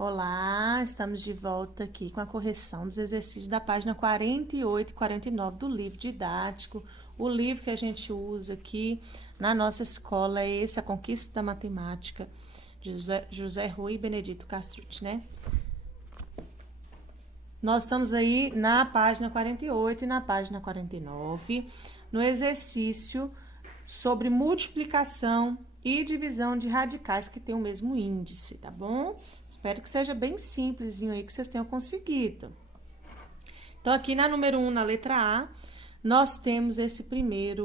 Olá, estamos de volta aqui com a correção dos exercícios da página 48 e 49 do livro didático. O livro que a gente usa aqui na nossa escola é esse, A Conquista da Matemática, de José Rui e Benedito Castrucci, né? Nós estamos aí na página 48 e na página 49, no exercício sobre multiplicação e divisão de radicais que tem o mesmo índice, tá bom? Espero que seja bem simplesinho aí, que vocês tenham conseguido. Então, aqui na número 1, na letra A, nós temos essa primeira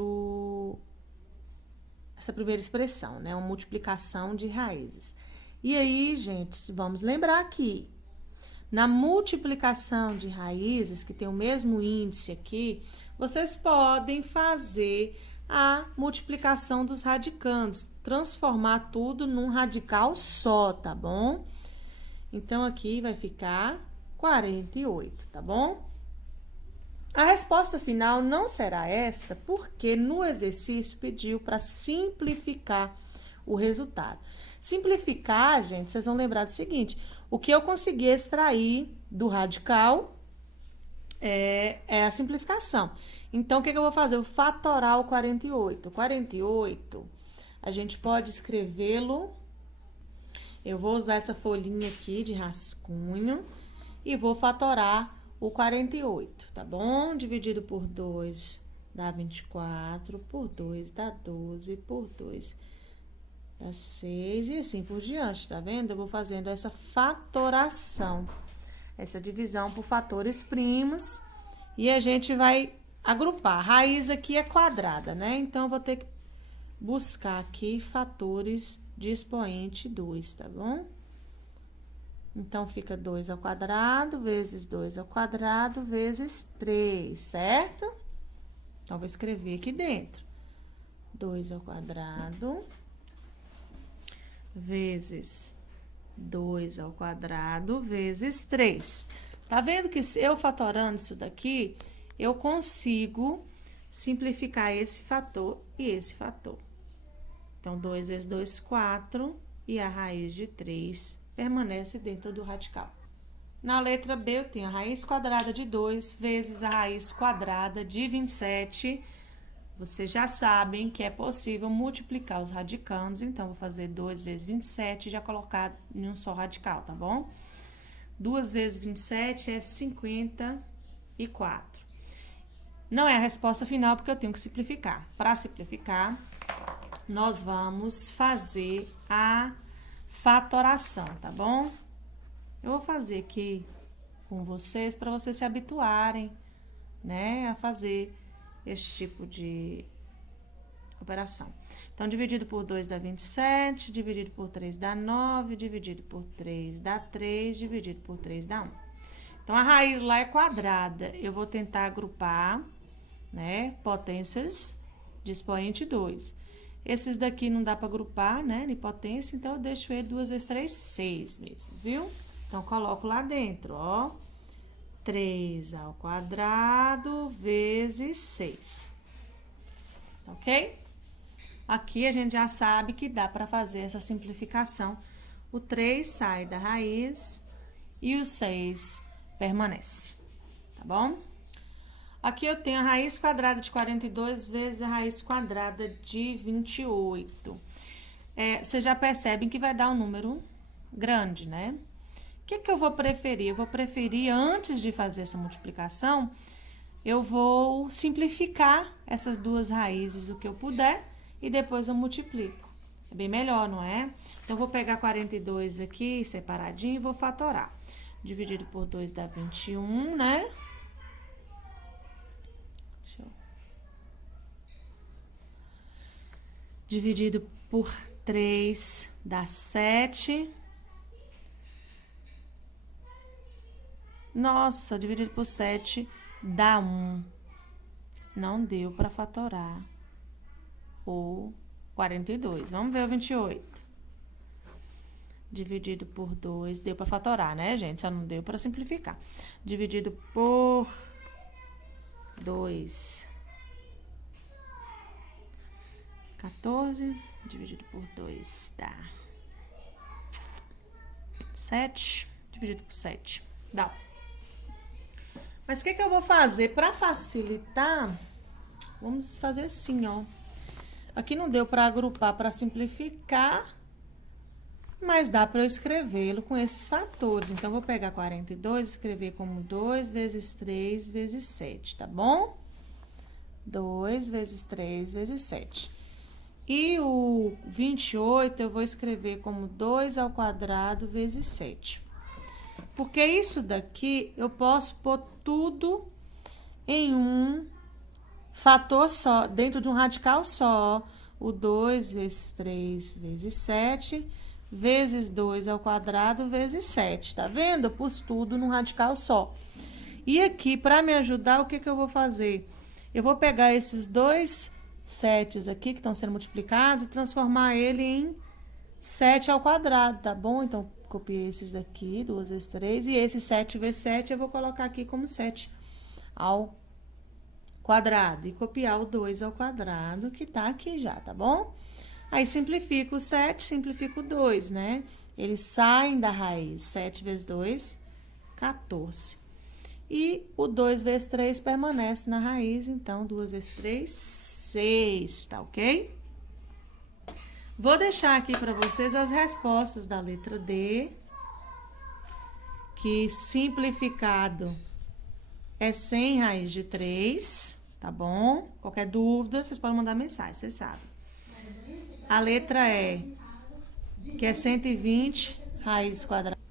expressão, né? Uma multiplicação de raízes. E aí, gente, vamos lembrar aqui. Na multiplicação de raízes, que tem o mesmo índice aqui, vocês podem fazer a multiplicação dos radicandos, transformar tudo num radical só, tá bom? Então, aqui vai ficar 48, tá bom? A resposta final não será esta, porque no exercício pediu para simplificar o resultado. Simplificar, gente, vocês vão lembrar do seguinte: o que eu consegui extrair do radical é a simplificação. Então, o que eu vou fazer? Eu vou fatorar o 48. O 48, a gente pode escrevê-lo. Eu vou usar essa folhinha aqui de rascunho e vou fatorar o 48, tá bom? Dividido por 2 dá 24, por 2 dá 12, por 2 dá 6 e assim por diante, tá vendo? Eu vou fazendo essa fatoração, essa divisão por fatores primos e a gente vai agrupar. A raiz aqui é quadrada, né? Então, eu vou ter que buscar aqui fatores de expoente 2, tá bom? Então, fica 2 ao quadrado vezes 2 ao quadrado vezes 3, certo? Então, vou escrever aqui dentro. 2 ao quadrado vezes 2 ao quadrado vezes 3. Tá vendo que se eu fatorando isso daqui, eu consigo simplificar esse fator e esse fator. Então, 2 vezes 2, 4, e a raiz de 3 permanece dentro do radical. Na letra B, eu tenho a raiz quadrada de 2 vezes a raiz quadrada de 27. Vocês já sabem que é possível multiplicar os radicandos, então, vou fazer 2 vezes 27 e já colocar em um só radical, tá bom? 2 vezes 27 é 54. Não é a resposta final, porque eu tenho que simplificar. Para simplificar, nós vamos fazer a fatoração, tá bom? Eu vou fazer aqui com vocês para vocês se habituarem, né, a fazer esse tipo de operação. Então, dividido por 2 dá 27, dividido por 3 dá 9, dividido por 3 dá 3, dividido por 3 dá 1. Então, a raiz lá é quadrada. Eu vou tentar agrupar, né, potências de expoente 2. Esses daqui não dá para agrupar, né, em potência, então eu deixo ele 2 vezes 3, 6 mesmo, viu? Então, coloco lá dentro, ó, 3 ao quadrado vezes 6, ok? Aqui a gente já sabe que dá para fazer essa simplificação. O 3 sai da raiz e o 6 permanece, tá bom? Aqui eu tenho a raiz quadrada de 42 vezes a raiz quadrada de 28. Vocês já percebem que vai dar um número grande, né? O que eu vou preferir? Eu vou preferir, antes de fazer essa multiplicação, eu vou simplificar essas duas raízes o que eu puder e depois eu multiplico. É bem melhor, não é? Então, eu vou pegar 42 aqui separadinho e vou fatorar. Dividido por 2 dá 21, né? Dividido por 3 dá 7. Nossa, dividido por 7 dá 1. Não deu para fatorar o 42. Vamos ver o 28. Dividido por 2, deu para fatorar, né, gente? Só não deu para simplificar. Dividido por 2. 14, dividido por 2 dá 7 dividido por 7. Dá. Mas o que eu vou fazer? Para facilitar, vamos fazer assim, ó. Aqui não deu para agrupar, para simplificar, mas dá para eu escrevê-lo com esses fatores. Então, vou pegar 42 e escrever como 2 vezes 3 vezes 7, tá bom? 2 vezes 3 vezes 7. E o 28 eu vou escrever como 2 ao quadrado vezes 7. Porque isso daqui eu posso pôr tudo em um fator só, dentro de um radical só. O 2 vezes 3 vezes 7 vezes 2 ao quadrado vezes 7. Tá vendo? Eu pus tudo num radical só. E aqui, para me ajudar, o que eu vou fazer? Eu vou pegar esses dois 7 aqui que estão sendo multiplicados e transformar ele em 7 ao quadrado, tá bom? Então, copiei esses daqui, 2 vezes 3, e esse 7 vezes 7 eu vou colocar aqui como 7 ao quadrado. E copiar o 2 ao quadrado, que tá aqui já, tá bom? Aí, simplifico o 7, simplifico o 2, né? Eles saem da raiz. 7 vezes 2, 14. E o 2 vezes 3 permanece na raiz, então, 2 vezes 3, 6, tá ok? Vou deixar aqui para vocês as respostas da letra D, que simplificado é 100 raiz de 3, tá bom? Qualquer dúvida, vocês podem mandar mensagem, vocês sabem. A letra E, que é 120 raiz quadrada.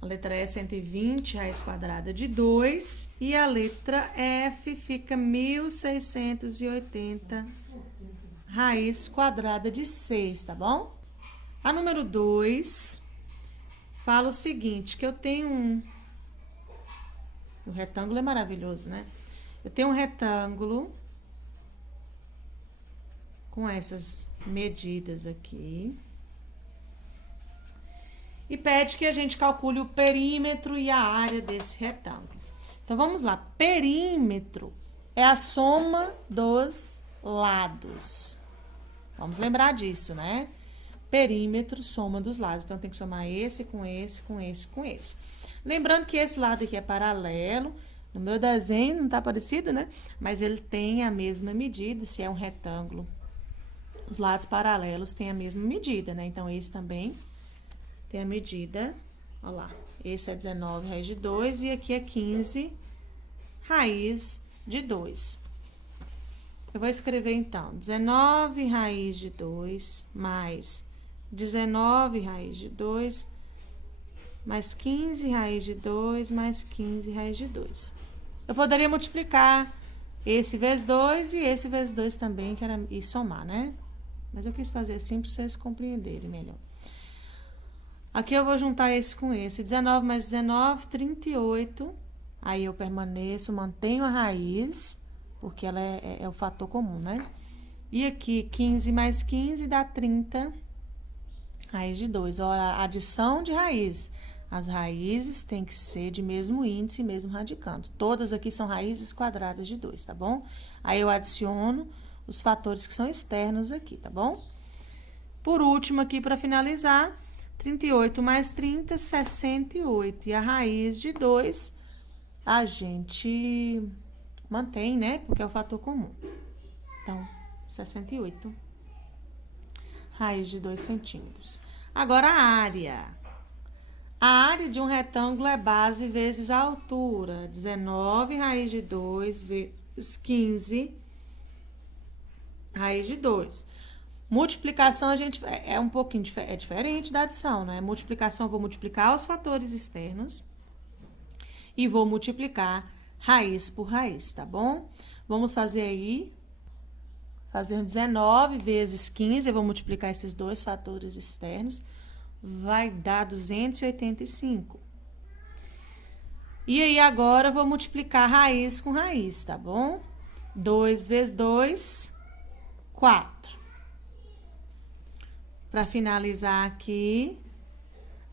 A letra E é 120 raiz quadrada de 2. E a letra F fica 1680 raiz quadrada de 6, tá bom? A número 2 fala o seguinte, que eu tenho um... O retângulo é maravilhoso, né? Eu tenho um retângulo com essas medidas aqui. E pede que a gente calcule o perímetro e a área desse retângulo. Então, vamos lá. Perímetro é a soma dos lados. Vamos lembrar disso, né? Perímetro, soma dos lados. Então, tem que somar esse com esse, com esse, com esse. Lembrando que esse lado aqui é paralelo. No meu desenho não tá parecido, né? Mas ele tem a mesma medida, se é um retângulo. Os lados paralelos têm a mesma medida, né? Então, esse também tem a medida, ó lá, esse é 19 raiz de 2 e aqui é 15 raiz de 2. Eu vou escrever, então, 19 raiz de 2 mais 19 raiz de 2 mais 15 raiz de 2 mais 15 raiz de 2. Eu poderia multiplicar esse vezes 2 e esse vezes 2 também, que era, e somar, né? Mas eu quis fazer assim para vocês compreenderem melhor. Aqui eu vou juntar esse com esse. 19 mais 19, 38. Aí eu permaneço, mantenho a raiz, porque ela é o fator comum, né? E aqui, 15 mais 15 dá 30 raiz de 2. Olha, a adição de raiz. As raízes têm que ser de mesmo índice, mesmo radicando. Todas aqui são raízes quadradas de 2, tá bom? Aí eu adiciono os fatores que são externos aqui, tá bom? Por último, aqui para finalizar, 38 mais 30, 68. E a raiz de 2, a gente mantém, né? Porque é o fator comum. Então, 68. Raiz de 2 centímetros. Agora, a área. A área de um retângulo é base vezes a altura. 19 raiz de 2 vezes 15 raiz de 2. Multiplicação, a gente é um pouquinho diferente da adição, né? Multiplicação, eu vou multiplicar os fatores externos e vou multiplicar raiz por raiz, tá bom? Vamos fazer aí, fazendo 19 vezes 15, eu vou multiplicar esses dois fatores externos, vai dar 285. E aí, agora, eu vou multiplicar raiz com raiz, tá bom? 2 vezes 2, 4. Para finalizar aqui,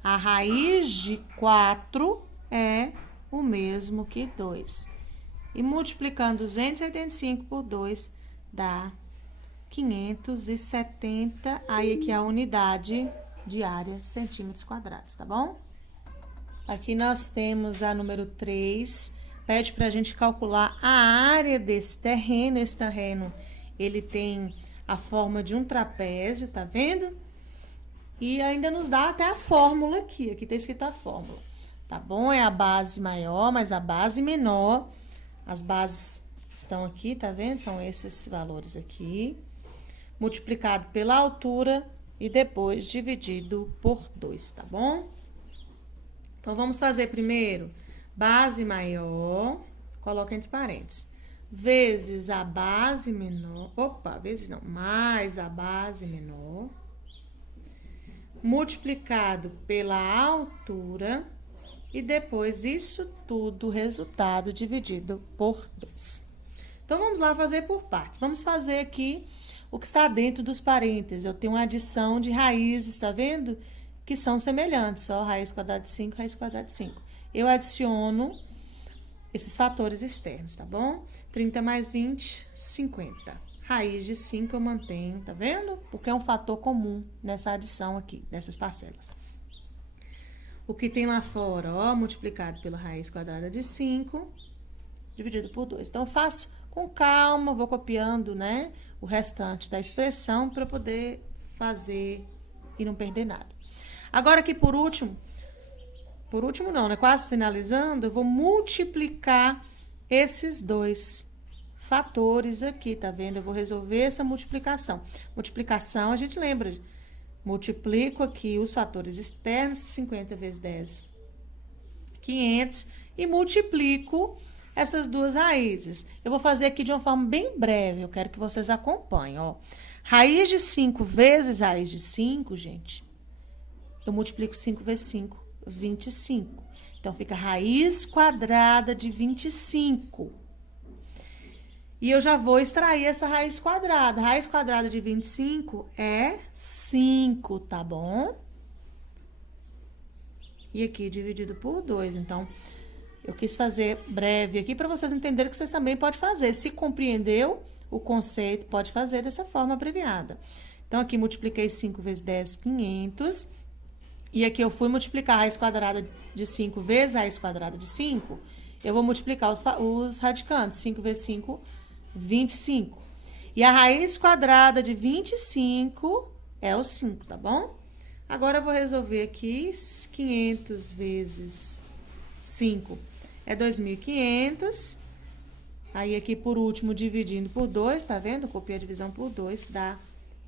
a raiz de 4 é o mesmo que 2. E multiplicando 285 por 2, dá 570. Aí, aqui a unidade de área centímetros quadrados, tá bom? Aqui nós temos a número 3, pede pra gente calcular a área desse terreno. Esse terreno, ele tem a forma de um trapézio, tá vendo? E ainda nos dá até a fórmula aqui tá escrita a fórmula, tá bom? É a base maior, mas a base menor, as bases estão aqui, tá vendo? São esses valores aqui, multiplicado pela altura e depois dividido por 2, tá bom? Então, vamos fazer primeiro base maior, coloca entre parênteses, vezes a base menor, vezes não, mais a base menor, multiplicado pela altura e depois isso tudo, resultado, dividido por 2. Então, vamos lá fazer por partes. Vamos fazer aqui o que está dentro dos parênteses. Eu tenho uma adição de raízes, tá vendo? Que são semelhantes, ó, raiz quadrada de 5, raiz quadrada de 5. Eu adiciono esses fatores externos, tá bom? 30 mais 20, 50. Raiz de 5 eu mantenho, tá vendo? Porque é um fator comum nessa adição aqui, dessas parcelas. O que tem lá fora, ó, multiplicado pela raiz quadrada de 5, dividido por 2. Então, eu faço com calma, vou copiando, né, o restante da expressão para poder fazer e não perder nada. Agora aqui por último não, né, quase finalizando, eu vou multiplicar esses dois fatores aqui, tá vendo? Eu vou resolver essa multiplicação. Multiplicação, a gente lembra, multiplico aqui os fatores externos, 50 vezes 10, 500, e multiplico essas duas raízes. Eu vou fazer aqui de uma forma bem breve, eu quero que vocês acompanhem, ó. Raiz de 5 vezes raiz de 5, gente, eu multiplico 5 vezes 5, 25. Então, fica raiz quadrada de 25. E eu já vou extrair essa raiz quadrada. Raiz quadrada de 25 é 5, tá bom? E aqui dividido por 2. Então, eu quis fazer breve aqui para vocês entenderem que vocês também podem fazer. Se compreendeu o conceito, pode fazer dessa forma abreviada. Então, aqui multipliquei 5 vezes 10, 500. E aqui eu fui multiplicar a raiz quadrada de 5 vezes a raiz quadrada de 5. Eu vou multiplicar os radicantes. 5 vezes 5, 25. E a raiz quadrada de 25 é o 5, tá bom? Agora, eu vou resolver aqui 500 vezes 5 é 2.500. Aí, aqui, por último, dividindo por 2, tá vendo? Copiei a divisão por 2, dá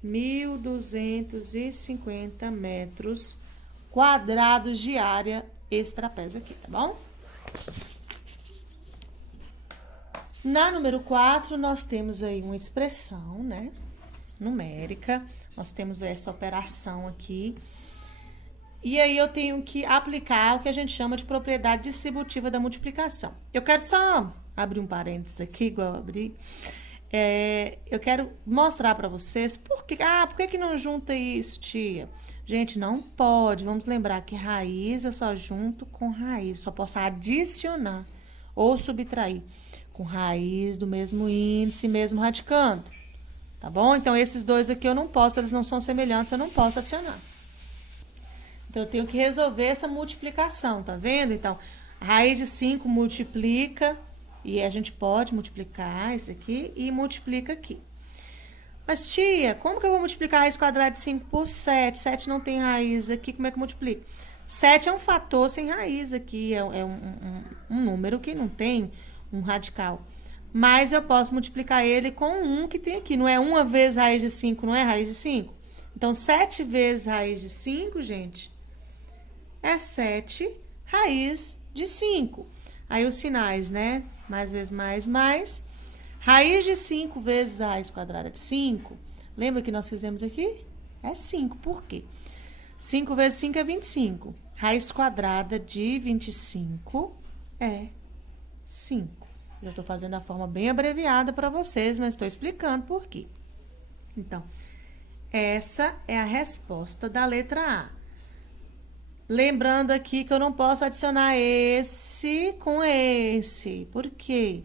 1.250 metros quadrados de área esse trapézio aqui, tá bom? Na número 4, nós temos aí uma expressão, né, numérica. Nós temos essa operação aqui. E aí, eu tenho que aplicar o que a gente chama de propriedade distributiva da multiplicação. Eu quero só abrir um parênteses aqui, igual eu abri. Eu quero mostrar para vocês por que não junta isso, tia? Gente, não pode. Vamos lembrar que raiz eu só junto com raiz. Só posso adicionar ou subtrair com raiz do mesmo índice, mesmo radicando. Tá bom? Então, esses dois aqui eu não posso, eles não são semelhantes, eu não posso adicionar. Então, eu tenho que resolver essa multiplicação, tá vendo? Então, a raiz de 5 multiplica, e a gente pode multiplicar isso aqui e multiplica aqui. Mas, tia, como que eu vou multiplicar a raiz quadrada de 5 por 7? 7 não tem raiz aqui, como é que eu multiplico? 7 é um fator sem raiz aqui, é um número que não tem um radical. Mas eu posso multiplicar ele com 1 que tem aqui. Não é 1 vezes raiz de 5, não é raiz de 5? Então, 7 vezes raiz de 5, gente, é 7 raiz de 5. Aí, os sinais, né? Mais vezes mais. Raiz de 5 vezes a raiz quadrada de 5. Lembra que nós fizemos aqui? É 5. Por quê? 5 vezes 5 é 25. Raiz quadrada de 25 é 5. Já estou fazendo a forma bem abreviada para vocês, mas estou explicando por quê. Então, essa é a resposta da letra A. Lembrando aqui que eu não posso adicionar esse com esse. Por quê?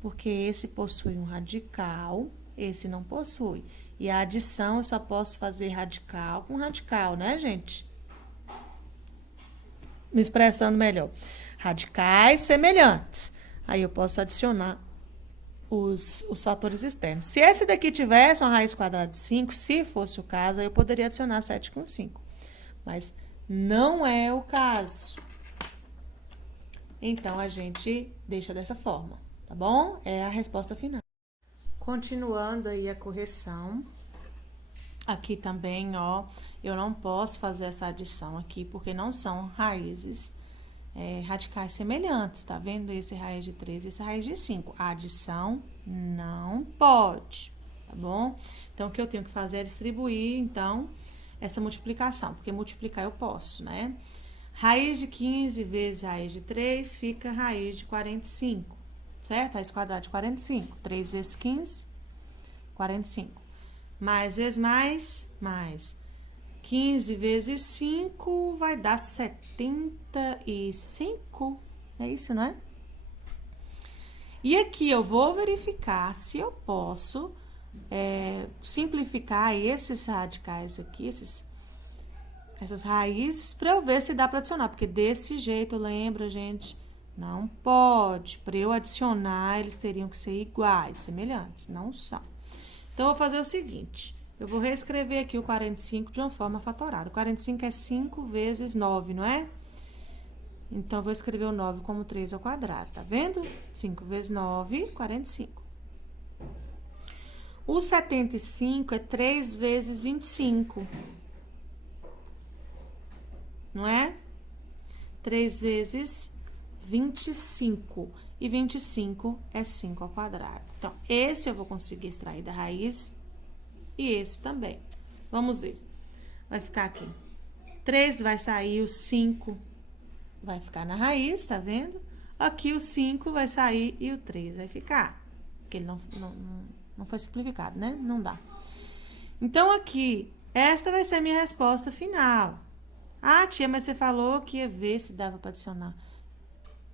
Porque esse possui um radical, esse não possui. E a adição eu só posso fazer radical com radical, né, gente? Me expressando melhor. Radicais semelhantes. Aí eu posso adicionar os fatores externos. Se esse daqui tivesse uma raiz quadrada de 5, se fosse o caso, aí eu poderia adicionar 7 com 5. Mas não é o caso. Então, a gente deixa dessa forma, tá bom? É a resposta final. Continuando aí a correção. Aqui também, ó, eu não posso fazer essa adição aqui, porque não são raízes radicais semelhantes, tá vendo? Esse raiz de 3 e esse raiz de 5. A adição não pode, tá bom? Então, o que eu tenho que fazer é distribuir, então, essa multiplicação, porque multiplicar eu posso, né? Raiz de 15 vezes raiz de 3 fica raiz de 45, certo? Raiz quadrada de 45. 3 vezes 15, 45. Mais vezes mais. 15 vezes 5 vai dar 75. É isso, não é? E aqui eu vou verificar se eu posso simplificar esses radicais aqui, essas raízes, para eu ver se dá para adicionar. Porque desse jeito, lembra, gente? Não pode. Para eu adicionar, eles teriam que ser iguais, semelhantes. Não são. Então, eu vou fazer o seguinte. Eu vou reescrever aqui o 45 de uma forma fatorada. O 45 é 5 vezes 9, não é? Então, eu vou escrever o 9 como 3 ao quadrado, tá vendo? 5 vezes 9, 45. O 75 é 3 vezes 25. Não é? 3 vezes 25. E 25 é 5 ao quadrado. Então, esse eu vou conseguir extrair da raiz e esse também. Vamos ver. Vai ficar aqui. 3 vai sair, o 5 vai ficar na raiz, tá vendo? Aqui o 5 vai sair e o 3 vai ficar. Porque ele não foi simplificado, né? Não dá. Então, aqui, esta vai ser a minha resposta final. Ah, tia, mas você falou que ia ver se dava para adicionar.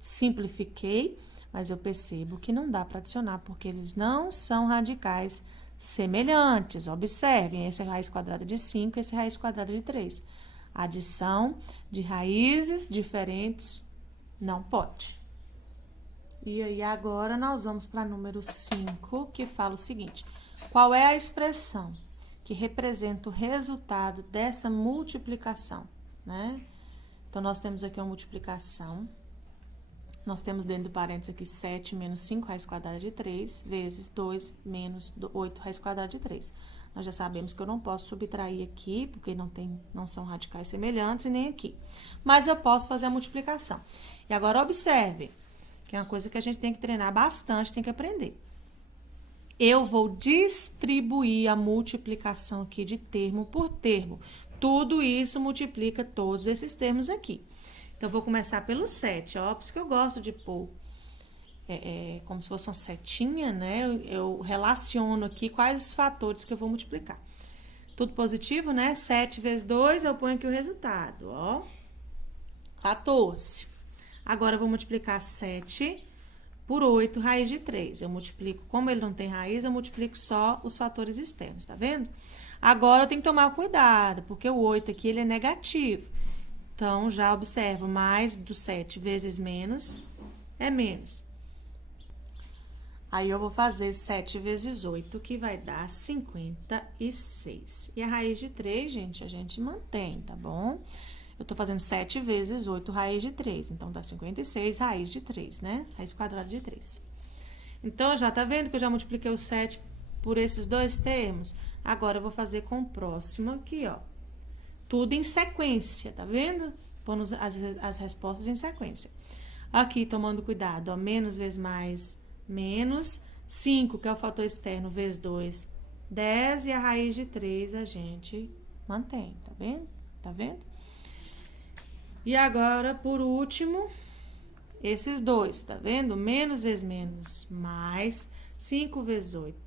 Simplifiquei, mas eu percebo que não dá para adicionar, porque eles não são radicais semelhantes. Observem, esse é raiz quadrada de 5, esse é raiz quadrada de 3. Adição de raízes diferentes não pode. E aí, agora, nós vamos para número 5, que fala o seguinte. Qual é a expressão que representa o resultado dessa multiplicação, né? Então, nós temos aqui uma multiplicação. Nós temos dentro do parênteses aqui 7 menos 5 raiz quadrada de 3, vezes 2 menos 8 raiz quadrada de 3. Nós já sabemos que eu não posso subtrair aqui, porque não são radicais semelhantes, e nem aqui. Mas eu posso fazer a multiplicação. E agora, observe, que é uma coisa que a gente tem que treinar bastante, tem que aprender. Eu vou distribuir a multiplicação aqui de termo por termo. Tudo isso multiplica todos esses termos aqui. Então, eu vou começar pelo 7, ó, por isso que eu gosto de pôr como se fosse uma setinha, né? Eu relaciono aqui quais os fatores que eu vou multiplicar. Tudo positivo, né? 7 vezes 2, eu ponho aqui o resultado, ó. 14. Agora, eu vou multiplicar 7 por 8, raiz de 3. Eu multiplico, como ele não tem raiz, eu multiplico só os fatores externos, tá vendo? Agora, eu tenho que tomar cuidado, porque o 8 aqui, ele é negativo. Então, já observo, mais do 7 vezes menos é menos. Aí, eu vou fazer 7 vezes 8, que vai dar 56. E a raiz de 3, gente, a gente mantém, tá bom? Eu tô fazendo 7 vezes 8, raiz de 3. Então, dá 56, raiz de 3, né? Raiz quadrada de 3. Então, já tá vendo que eu já multipliquei o 7 por esses dois termos? Agora, eu vou fazer com o próximo aqui, ó. Tudo em sequência, tá vendo? Pondo as respostas em sequência. Aqui, tomando cuidado, ó, menos vezes mais, menos. 5, que é o fator externo, vezes 2, 10. E a raiz de 3 a gente mantém, tá vendo? Tá vendo? E agora, por último, esses dois, tá vendo? Menos vezes menos, mais. 5 vezes 8,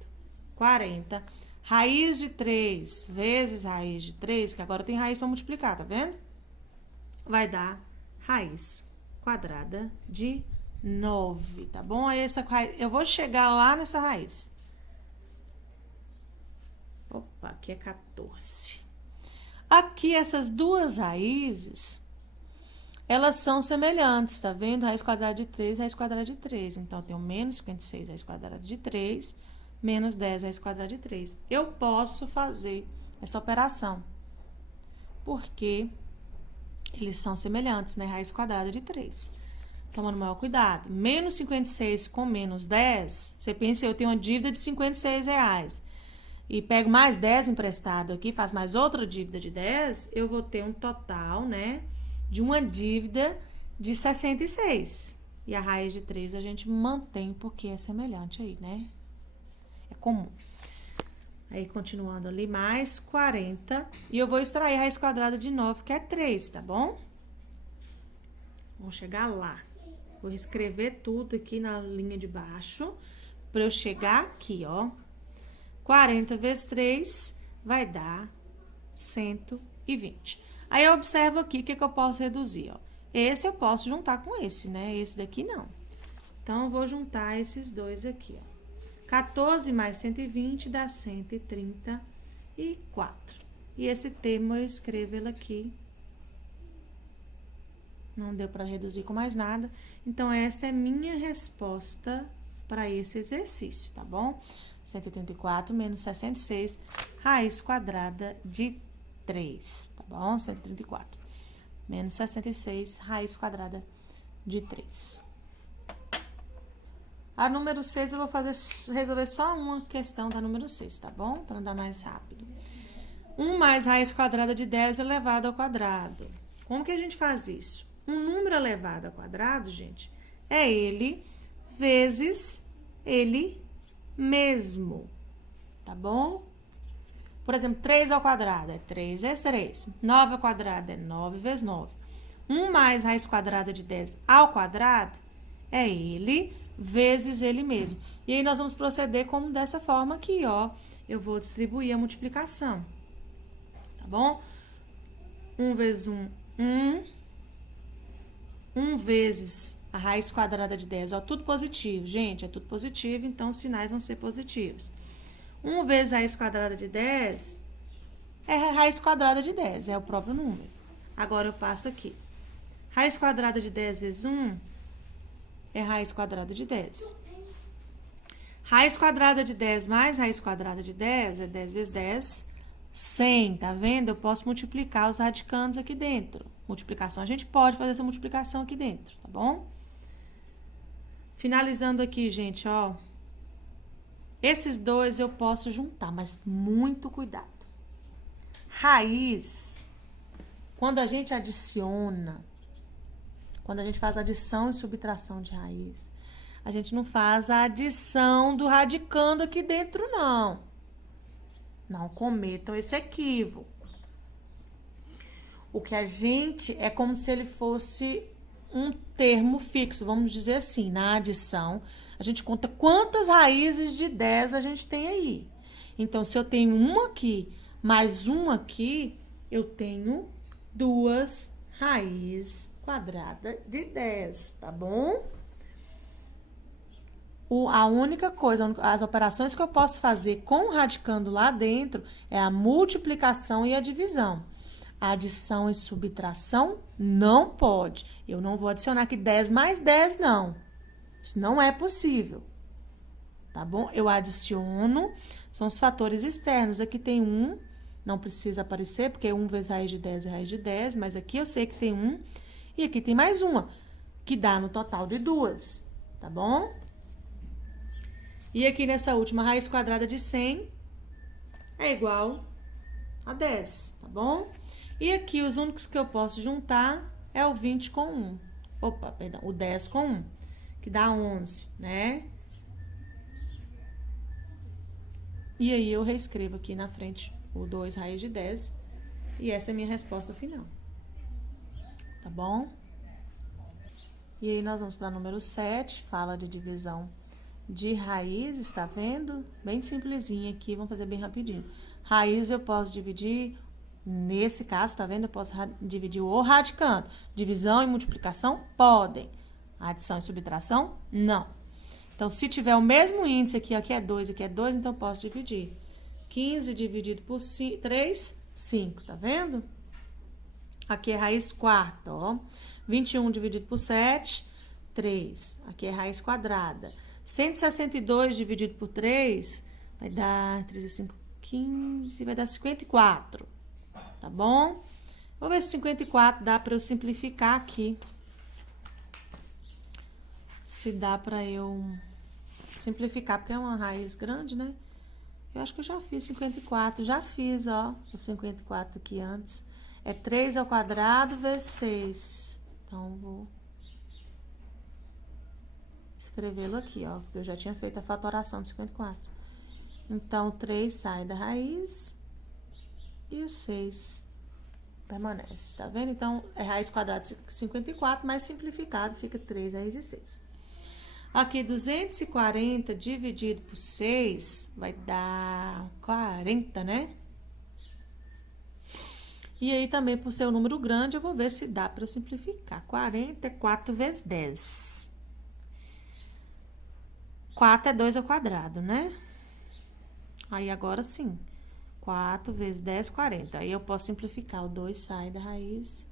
40. Raiz de 3 vezes raiz de 3, que agora tem raiz para multiplicar, tá vendo? Vai dar raiz quadrada de 9, tá bom? Aí eu vou chegar lá nessa raiz. Opa, aqui é 14. Aqui, essas duas raízes, elas são semelhantes, tá vendo? Raiz quadrada de 3, raiz quadrada de 3. Então, eu tenho menos 56 raiz quadrada de 3, menos 10 raiz quadrada de 3. Eu posso fazer essa operação, porque eles são semelhantes, né? Raiz quadrada de 3. Tomando maior cuidado. Menos 56 com menos 10, você pensa, eu tenho uma dívida de R$56. E pego mais 10 emprestado aqui, faz mais outra dívida de 10, eu vou ter um total, né, de uma dívida de 66. E a raiz de 3 a gente mantém porque é semelhante aí, né? É comum. Aí, continuando ali, mais 40. E eu vou extrair a raiz quadrada de 9, que é 3, tá bom? Vamos chegar lá. Vou escrever tudo aqui na linha de baixo, para eu chegar aqui, ó. 40 vezes 3 vai dar 120. Aí, eu observo aqui o que eu posso reduzir, ó. Esse eu posso juntar com esse, né? Esse daqui não. Então, eu vou juntar esses dois aqui, ó. 14 mais 120 dá 134. E esse termo eu escrevo ele aqui. Não deu para reduzir com mais nada. Então, essa é minha resposta para esse exercício, tá bom? 134 menos 66, raiz quadrada de 3, tá bom? 134 menos 66, raiz quadrada de 3. A número 6 eu vou resolver só uma questão da número 6, tá bom? Para andar mais rápido. 1 mais raiz quadrada de 10 elevado ao quadrado. Como que a gente faz isso? Um número elevado ao quadrado, gente, é ele vezes ele mesmo, tá bom? Por exemplo, 3 ao quadrado é 3 vezes 3. 9 ao quadrado é 9 vezes 9. 1 mais raiz quadrada de 10 ao quadrado é ele vezes ele mesmo. E aí, nós vamos proceder como dessa forma aqui, ó. Eu vou distribuir a multiplicação, tá bom? 1 vezes 1, 1. 1 vezes a raiz quadrada de 10, ó, tudo positivo, gente, é tudo positivo, então os sinais vão ser positivos. 1 vezes a raiz quadrada de 10 é a raiz quadrada de 10, é o próprio número. Agora, eu passo aqui. Raiz quadrada de 10 vezes 1 é raiz quadrada de 10. Raiz quadrada de 10 mais raiz quadrada de 10 é 10 vezes 10, 100, tá vendo? Eu posso multiplicar os radicandos aqui dentro. Multiplicação, a gente pode fazer essa multiplicação aqui dentro, tá bom? Finalizando aqui, gente, ó. Esses dois eu posso juntar, mas muito cuidado. Raiz, quando a gente adiciona, quando a gente faz adição e subtração de raiz, a gente não faz a adição do radicando aqui dentro, não. Não cometam esse equívoco. O que a gente é como se ele fosse um termo fixo, vamos dizer assim, na adição, a gente conta quantas raízes de 10 a gente tem aí. Então, se eu tenho um aqui, mais um aqui, eu tenho 2 raízes quadradas de 10, tá bom? A única coisa, as operações que eu posso fazer com o radicando lá dentro é a multiplicação e a divisão. A adição e subtração não pode. Eu não vou adicionar aqui 10 mais 10, não. Isso não é possível. Tá bom? Eu adiciono, são os fatores externos. Aqui tem 1, não precisa aparecer, porque 1 vezes raiz de 10 é raiz de 10, mas aqui eu sei que tem 1. E aqui tem mais uma, que dá no total de 2, tá bom? E aqui nessa última, raiz quadrada de 100 é igual a 10, tá bom? E aqui, os únicos que eu posso juntar é o 20 com 1. Opa, perdão, o 10 com 1, que dá 11, né? E aí, eu reescrevo aqui na frente o 2 raiz de 10. E essa é a minha resposta final. Tá bom? E aí, nós vamos para o número 7, fala de divisão de raízes, tá vendo? Bem simplesinha aqui, vamos fazer bem rapidinho. Raiz eu posso dividir, nesse caso, tá vendo? Eu posso dividir o radicando. Divisão e multiplicação podem. Adição e subtração, não. Então, se tiver o mesmo índice aqui, aqui é 2, aqui é 2, então eu posso dividir. 15 dividido por 3, 5, tá vendo? Aqui é raiz quarta, ó. 21 dividido por 7, 3. Aqui é raiz quadrada. 162 dividido por 3 vai dar 3 e 5, 15, vai dar 54. Tá bom? Vou ver se 54 dá para eu simplificar aqui. Se dá para eu simplificar, porque é uma raiz grande, né? Eu acho que eu já fiz 54. Já fiz, ó, o 54 aqui antes. É 3 ao quadrado vezes 6. Então, vou escrevê-lo aqui, ó, porque eu já tinha feito a fatoração de 54. Então, 3 sai da raiz e o 6 permanece, tá vendo? Então, é raiz quadrada de 54, mais simplificado, fica 3 raiz de 6. Aqui, 240 dividido por 6 vai dar 40, né? E aí, também, por ser um número grande, eu vou ver se dá para eu simplificar. 40 é 4 vezes 10. 4 é 2 ao quadrado, né? Aí, agora sim. 4 vezes 10, 40. Aí, eu posso simplificar. O 2 sai da raiz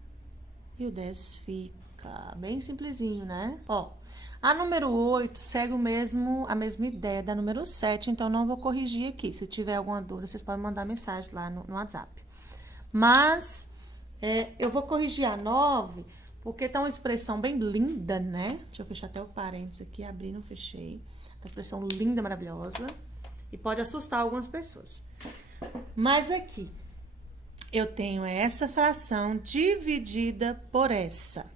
e o 10 fica bem simplesinho, né? Ó, a número 8 segue a mesma ideia da número 7, então não vou corrigir aqui. Se tiver alguma dúvida, vocês podem mandar mensagem lá no WhatsApp. Mas, eu vou corrigir a 9, porque tá uma expressão bem linda, né? Deixa eu fechar até o parênteses aqui, abri, não fechei. Uma expressão linda, maravilhosa. E pode assustar algumas pessoas. Mas aqui, eu tenho essa fração dividida por essa.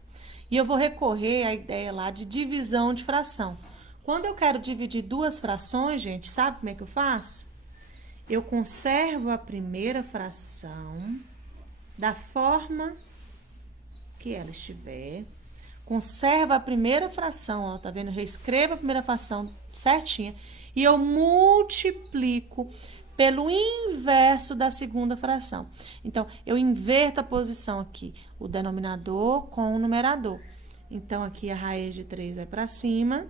E eu vou recorrer à ideia lá de divisão de fração. Quando eu quero dividir duas frações, gente, sabe como é que eu faço? Eu conservo a primeira fração da forma que ela estiver. Conservo a primeira fração, ó, tá vendo? Reescrevo a primeira fração certinha. E eu multiplico pelo inverso da segunda fração. Então, eu inverto a posição aqui, o denominador com o numerador. Então, aqui a raiz de 3 vai para cima.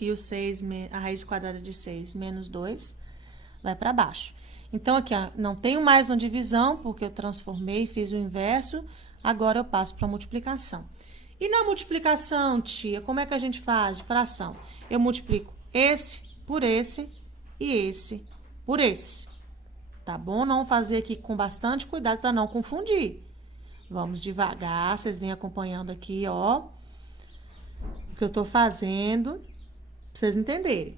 E o 6, a raiz quadrada de 6 menos 2 vai para baixo. Então, aqui, ó, não tenho mais uma divisão, porque eu transformei e fiz o inverso. Agora, eu passo para a multiplicação. E na multiplicação, tia, como é que a gente faz de fração? Eu multiplico esse por esse e esse por esse. Tá bom? Não fazer aqui com bastante cuidado para não confundir. Vamos devagar, vocês vêm acompanhando aqui, ó, o que eu tô fazendo, pra vocês entenderem.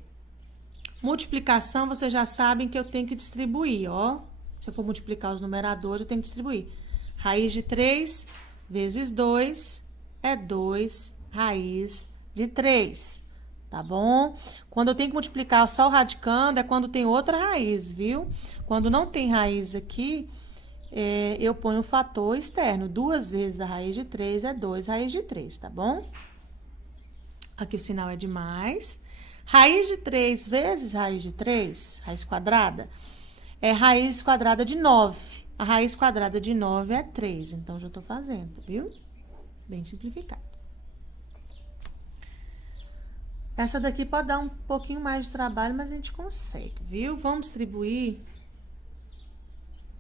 Multiplicação, vocês já sabem que eu tenho que distribuir, ó. Se eu for multiplicar os numeradores, eu tenho que distribuir. Raiz de 3 vezes 2 é 2 raiz de 3. Tá bom? Quando eu tenho que multiplicar só o radicando, é quando tem outra raiz, viu? Quando não tem raiz aqui, eu ponho o fator externo. 2 vezes a raiz de 3 é 2 raiz de 3, tá bom? Aqui o sinal é de mais. Raiz de 3 vezes raiz de 3, raiz quadrada, é raiz quadrada de 9. A raiz quadrada de 9 é 3, então já tô fazendo, viu? Bem simplificado. Essa daqui pode dar um pouquinho mais de trabalho, mas a gente consegue, viu? Vamos distribuir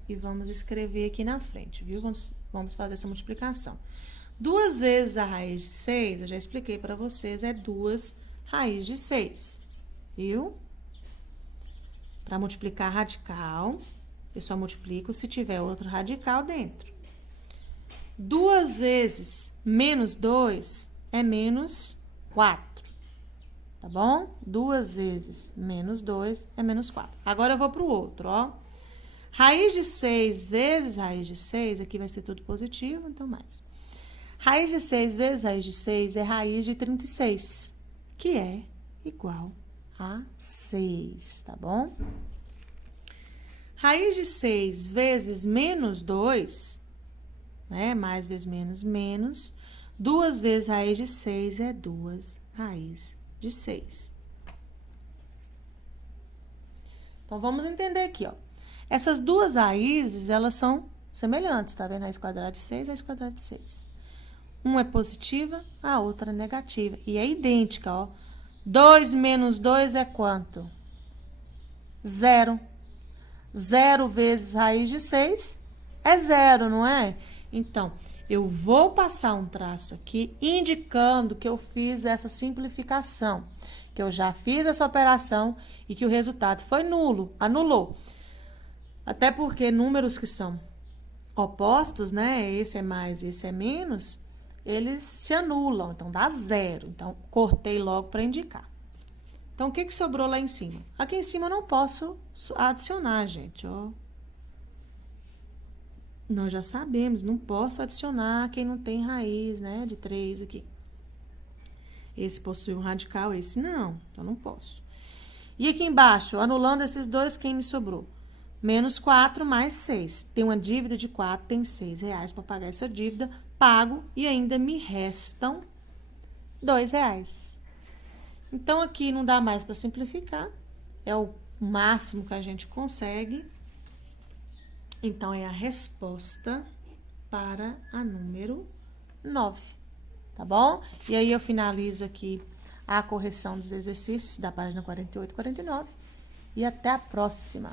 e vamos escrever aqui na frente, viu? Vamos fazer essa multiplicação. 2 vezes a raiz de 6, eu já expliquei para vocês, é 2 raiz de 6, viu? Para multiplicar radical, eu só multiplico se tiver outro radical dentro. 2 vezes menos 2 é menos 4. Tá bom? 2 vezes menos 2 é menos 4. Agora, eu vou pro outro, ó. Raiz de 6 vezes raiz de 6, aqui vai ser tudo positivo, então mais. Raiz de 6 vezes raiz de 6 é raiz de 36, que é igual a 6, tá bom? Raiz de 6 vezes menos 2, né? Mais vezes menos, menos. 2 vezes raiz de 6 é 2 raiz de 6. Então, vamos entender aqui, ó. Essas duas raízes, elas são semelhantes, tá vendo? Raiz quadrada de 6 e raiz quadrada de 6. Uma é positiva, a outra é negativa. E é idêntica, ó. 2 menos 2 é quanto? Zero. Zero vezes raiz de 6 é zero, não é? Então, eu vou passar um traço aqui indicando que eu fiz essa simplificação, que eu já fiz essa operação e que o resultado foi nulo, anulou. Até porque números que são opostos, né? Esse é mais, esse é menos, eles se anulam, então dá zero. Então, cortei logo para indicar. Então, o que sobrou lá em cima? Aqui em cima eu não posso adicionar, gente, ó. Nós já sabemos, não posso adicionar quem não tem raiz, né, de 3 aqui. Esse possui um radical, esse não, então não posso. E aqui embaixo, anulando esses dois, quem me sobrou? Menos 4 mais 6. Tem uma dívida de 4, tem R$6 para pagar essa dívida, pago e ainda me restam R$2. Então, aqui não dá mais para simplificar, é o máximo que a gente consegue. Então, é a resposta para a número 9, tá bom? E aí, eu finalizo aqui a correção dos exercícios da página 48 e 49 e até a próxima.